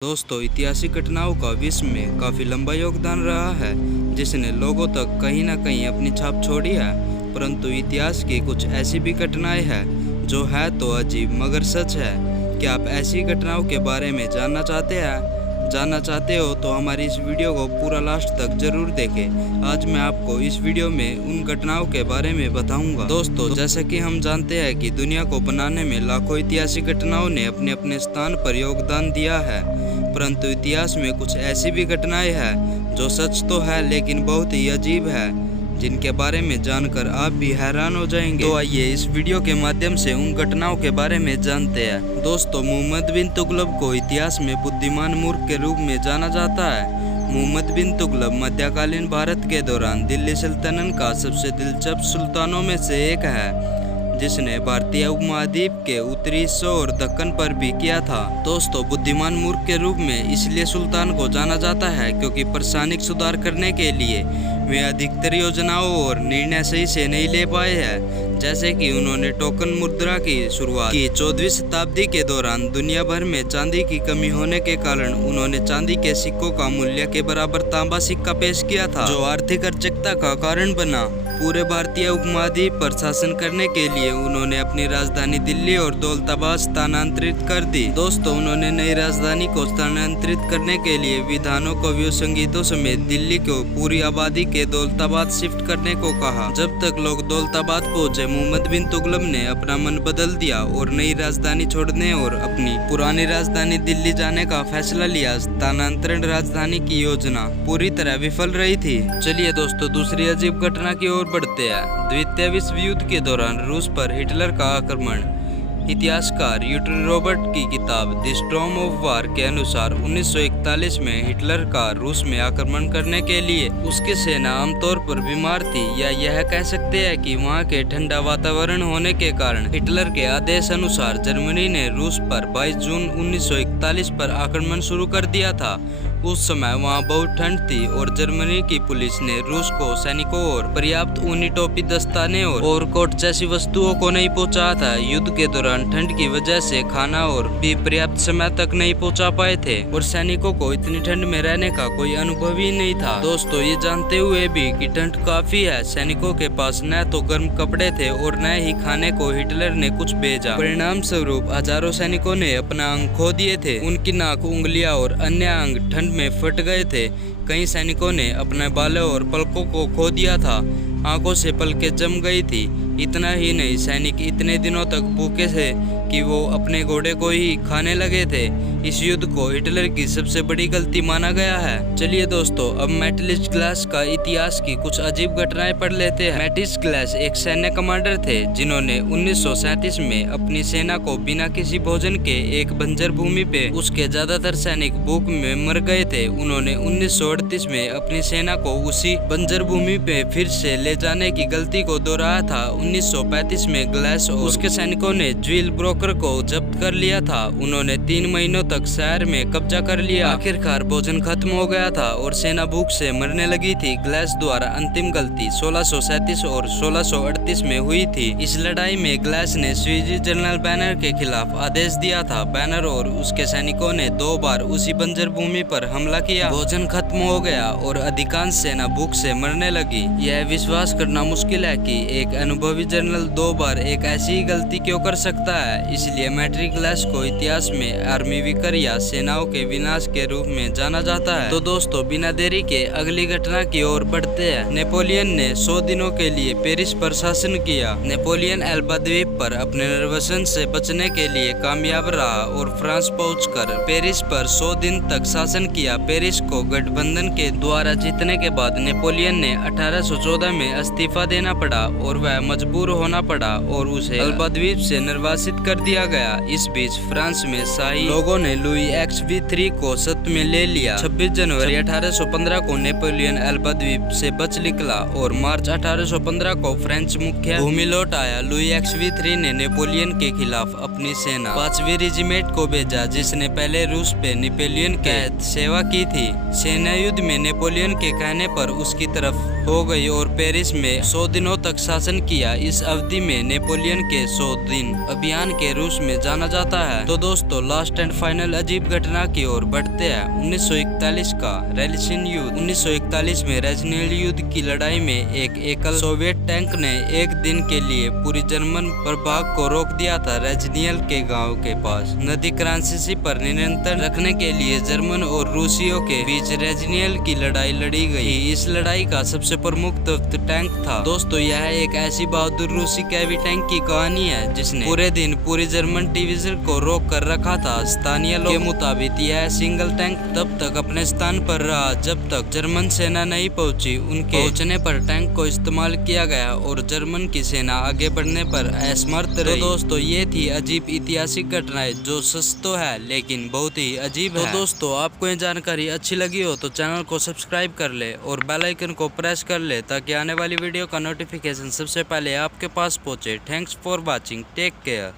दोस्तों, ऐतिहासिक घटनाओं का विश्व में काफ़ी लंबा योगदान रहा है, जिसने लोगों तक कहीं ना कहीं अपनी छाप छोड़ी है। परंतु इतिहास की कुछ ऐसी भी घटनाएं हैं जो है तो अजीब मगर सच है। क्या आप ऐसी घटनाओं के बारे में जानना चाहते हो तो हमारी इस वीडियो को पूरा लास्ट तक जरूर देखें। आज मैं आपको इस वीडियो में उन घटनाओं के बारे में बताऊंगा। दोस्तों, जैसा कि हम जानते हैं कि दुनिया को बनाने में लाखों ऐतिहासिक घटनाओं ने अपने अपने स्थान पर योगदान दिया है, परंतु इतिहास में कुछ ऐसी भी घटनाएं हैं जो सच तो है लेकिन बहुत ही अजीब है, जिनके बारे में जानकर आप भी हैरान हो जाएंगे। तो आइए इस वीडियो के माध्यम से उन घटनाओं के बारे में जानते हैं। दोस्तों, मोहम्मद बिन तुगलक को इतिहास में बुद्धिमान मूर्ख के रूप में जाना जाता है। मोहम्मद बिन तुगलक मध्यकालीन भारत के दौरान दिल्ली सल्तनत का सबसे दिलचस्प सुल्तानों में से एक है, जिसने भारतीय उपमहाद्वीप के उत्तरी हिस्सों और दक्कन पर भी किया था। दोस्तों, बुद्धिमान मूर्ख के रूप में इसलिए सुल्तान को जाना जाता है क्योंकि प्रशासनिक सुधार करने के लिए वे अधिकतर योजनाओं और निर्णय सही से नहीं ले पाए हैं। जैसे कि उन्होंने टोकन मुद्रा की शुरुआत की। 14वीं शताब्दी के दौरान दुनिया भर में चांदी की कमी होने के कारण उन्होंने चांदी के सिक्कों का मूल्य के बराबर तांबा सिक्का पेश किया था, जो आर्थिक अराजकता का कारण बना। पूरे भारतीय उपमहाद्वीप पर शासन करने के लिए उन्होंने अपनी राजधानी दिल्ली और दौलताबाद स्थानांतरित कर दी। दोस्तों, उन्होंने नई राजधानी को स्थानांतरित करने के लिए विधानों को संगीतों समेत दिल्ली को पूरी आबादी के दौलताबाद शिफ्ट करने को कहा। जब तक लोग दौलताबाद पहुंचे, मोहम्मद बिन तुगलक ने अपना मन बदल दिया और नई राजधानी छोड़ने और अपनी पुरानी राजधानी दिल्ली जाने का फैसला लिया। स्थानांतरण राजधानी की योजना पूरी तरह विफल रही थी। चलिए दोस्तों, दूसरी अजीब घटना की ओर बढ़ते हैं। द्वितीय विश्व युद्ध के दौरान रूस पर हिटलर का आक्रमण। इतिहासकार यूटर रॉबर्ट की किताब द स्टॉर्म ऑफ वार के अनुसार 1941 में हिटलर का रूस में आक्रमण करने के लिए उसकी सेना आमतौर पर बीमार थी, या यह कह सकते हैं कि वहां के ठंडा वातावरण होने के कारण हिटलर के आदेश अनुसार जर्मनी ने रूस पर 22 जून 1941 पर आक्रमण शुरू कर दिया था। उस समय वहां बहुत ठंड थी और जर्मनी की पुलिस ने रूस को सैनिकों और पर्याप्त ऊनी टोपी, दस्ताने और ओवरकोट जैसी वस्तुओं को नहीं पहुंचाया था। युद्ध के दौरान ठंड की वजह से खाना और भी पर्याप्त समय तक नहीं पहुंचा पाए थे और सैनिकों को इतनी ठंड में रहने का कोई अनुभव ही नहीं था। दोस्तों, ये जानते हुए भी कि ठंड काफी है, सैनिकों के पास न तो गर्म कपड़े थे और न ही खाने को हिटलर ने कुछ भेजा। परिणाम स्वरूप हजारों सैनिकों ने अपना अंग खो दिए थे। उनकी नाक, उंगलियां और अन्य अंग ठंड में फट गए थे। कई सैनिकों ने अपने बालों और पलकों को खो दिया था। आंखों से पलकें जम गई थी। इतना ही नहीं, सैनिक इतने दिनों तक भूखे थे कि वो अपने घोड़े को ही खाने लगे थे। इस युद्ध को हिटलर की सबसे बड़ी गलती माना गया है। चलिए दोस्तों, अब मैटिस ग्लास का इतिहास की कुछ अजीब घटनाएं पढ़ लेते हैं। मैटिस ग्लास एक सैन्य कमांडर थे जिन्होंने 1937 में अपनी सेना को बिना किसी भोजन के एक बंजर भूमि पे उसके ज्यादातर सैनिक भूख में मर गए थे। उन्होंने 1938 में अपनी सेना को उसी बंजर भूमि पे फिर से ले जाने की गलती को दोहराया था। 1935 में ग्लास और उसके सैनिकों ने ज्वेल ब्रोकर को जब्त कर लिया था। उन्होंने 3 महीनों तक शहर में कब्जा कर लिया। आखिरकार भोजन खत्म हो गया था और सेना भूख से मरने लगी थी। ग्लास द्वारा अंतिम गलती 1637 और 1638 में हुई थी। इस लड़ाई में ग्लास ने स्वीडिश जनरल बैनर के खिलाफ आदेश दिया था। बैनर और उसके सैनिकों ने 2 बार उसी बंजर भूमि पर हमला किया। भोजन खत्म हो गया और अधिकांश सेना भूख से मरने लगी। यह विश्वास करना मुश्किल है कि एक अनुभवी जनरल 2 बार एक ऐसी ही गलती क्यों कर सकता है। इसलिए मैटिस ग्लास को इतिहास में आर्मी विकर या सेनाओं के विनाश के रूप में जाना जाता है। तो दोस्तों, बिना देरी के अगली घटना की ओर बढ़ते हैं। नेपोलियन ने 100 दिनों के लिए पेरिस पर शासन किया। नेपोलियन एल्बा द्वीप पर अपने निर्वासन से बचने के लिए कामयाब रहा और फ्रांस पहुंचकर पेरिस पर 100 दिन तक शासन किया। पेरिस को गठबंधन के द्वारा जीतने के बाद नेपोलियन ने 1814 में इस्तीफा देना पड़ा और वह मजबूर होना पड़ा और उसे एल्बा द्वीप से निर्वासित कर दिया गया। इस बीच फ्रांस में शाही लोगों ने लुई XV3 को सत्ता में ले लिया। 26 जनवरी 1815 को नेपोलियन एल्बा द्वीप से बच निकला और मार्च 1815 को फ्रेंच मुख्य भूमि लौट आया। लुई XV3 ने नेपोलियन के खिलाफ अपनी सेना 5वीं रेजिमेंट को भेजा, जिसने पहले रूस पे नेपोलियन के सेवा की थी। सेना युद्ध में नेपोलियन के कहने पर उसकी तरफ हो गई और पेरिस में 100 दिनों तक शासन किया। इस अवधि में नेपोलियन के 100 दिन अभियान के के रूप में जाना जाता है। तो दोस्तों लास्ट एंड फाइनल अजीब घटना की ओर बढ़ते हैं। 1941 का रेलिशन युद्ध। 1941 में रेजिनियल युद्ध की लड़ाई में एक एकल सोवियत टैंक ने एक दिन के लिए पूरी जर्मन प्रभाग को रोक दिया था। रेजिनियल के गांव के पास नदी क्रांसिसी पर नियंत्रण रखने के लिए जर्मन और रूसियों के बीच रेजिनियल की लड़ाई लड़ी गई। इस लड़ाई का सबसे प्रमुख तत्व टैंक था। दोस्तों यह एक ऐसी बहादुर रूसी कैवी टैंक की कहानी है जिसने पूरे दिन पूरी जर्मन डिवीजन को रोक कर रखा था। स्थानीय लोगों के मुताबिक यह सिंगल टैंक तब तक अपने स्थान पर रहा जब तक जर्मन सेना नहीं पहुंची। उनके पहुंचने पर टैंक को इस्तेमाल किया गया और जर्मन की सेना आगे बढ़ने पर असमर्थ रही। तो दोस्तों ये थी अजीब ऐतिहासिक घटनाएं जो सच तो है लेकिन बहुत ही अजीब है। तो दोस्तों आपको ये जानकारी अच्छी लगी हो तो चैनल को सब्सक्राइब कर ले और बेल आइकन को प्रेस कर ले ताकि आने वाली वीडियो का नोटिफिकेशन सबसे पहले आपके पास पहुंचे। Thanks for watching, take care.